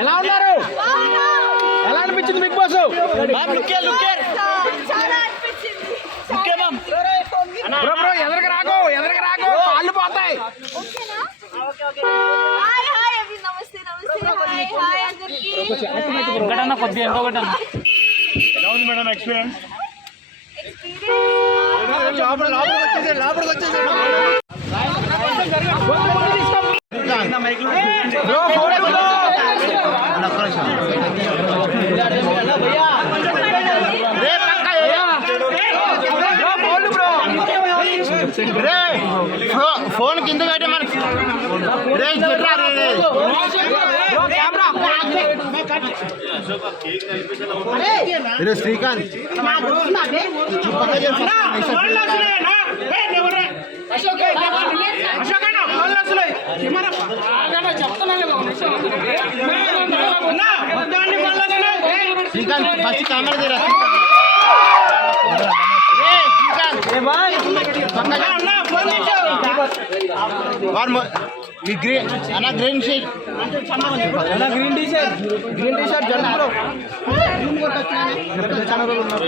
ఎలా ఉన్నారు? ఎలా అనిపించింది బిగ్ బాస్? బ్రో బ్రో ఎదరికి రాకు ఎదరికి రాకు. కాళ్ళు పోతాయి. ఓకేనా? హాయ్ హాయ్ అవి నమస్తే నమస్తే. హాయ్ హాయ్ అందరికి. ఇంకటన్నా కొద్దిగా ఇంకొకటి అన్న ఎలా ఉంది madam experience bro photo phone కింద పెట్టి మన రే చెట్రా రే రే శ్రీకాంత్ అశోక్ అశోక్ శ్రీకాంత్ ఫస్ట్ కెమెరా తీరా గ్రీన్ అన్న green sheet green T-shirt green T-shirt bro చాలా రోజులు ఉన్నారు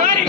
మరి